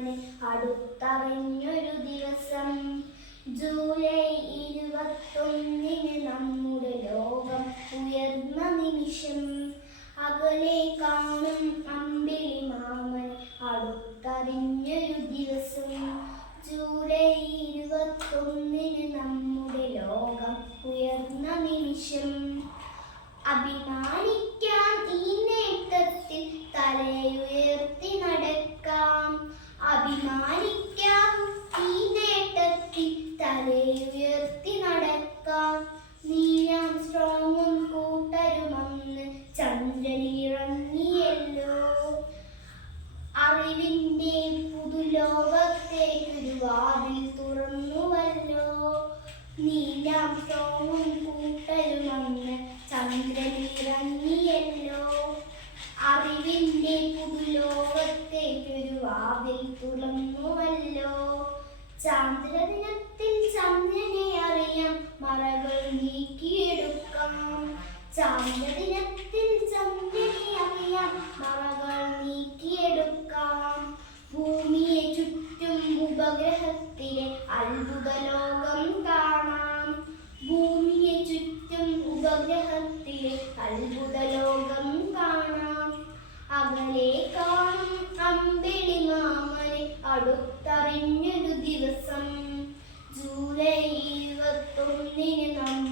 മാമന് അടുത്തറിഞ്ഞൊരു ദിവസം. ജൂലൈ 21 നമ്മുടെ ലോകം ഉയർന്ന നിമിഷം. അകലെ കാണും അമ്പിളി മാമന് അടുത്തറിഞ്ഞൊരു ദിവസം. ജൂലൈ 21 നമ്മുടെ ലോകം ഉയർന്ന നിമിഷം. അഭിമാനിക്കാം ഈ നേട്ടത്തിൽ, തലയുയർത്തി നടക്കാം. അഭിമാനിക്കാം ഈ നേട്ടത്തിൽ, തലയുയർത്തി നടക്കാം. നീയാം സ്ട്രോങ്ങും കൂട്ടരുമന്ന് ചന്ദ്രനിറങ്ങിയല്ലോ. അറിവിന്റെ പുതുലോകത്തേക്കൊരു വാതിൽ തുറന്നുവല്ലോ. നീയാം സ്ട്രോങ്ങും കൂട്ടരുമന്ന് ചന്ദ്രനിറങ്ങിയല്ലോ. അറിവിന്റെ പുതുലോകത്തേക്കൊരു വാതിൽ തുറന്നുവല്ലോ. ചാന്ദ്രദിനത്തിൽ ചന്ദ്രനെ അറിയാം, മറകൾ നീക്കിയെടുക്കാം. ചാന്ദ്രദിനത്തിൽ ചന്ദ്രനെ അറിയാം, മറകൾ നീക്കിയെടുക്കാം. ഭൂമിയെ ചുറ്റും ഉപഗ്രഹത്തിലെ അത്ഭുത ലോകം കാണാം. ഭൂമിയെ ചുറ്റും ഉപഗ്രഹത്തിലെ അത്ഭുത ലോകം കാണാം. അകലെ കാണും അമ്പിളി മാമനെ അടുത്തറിഞ്ഞൊരു ദിവസം. ജൂലൈ 21 നമ്മുടെ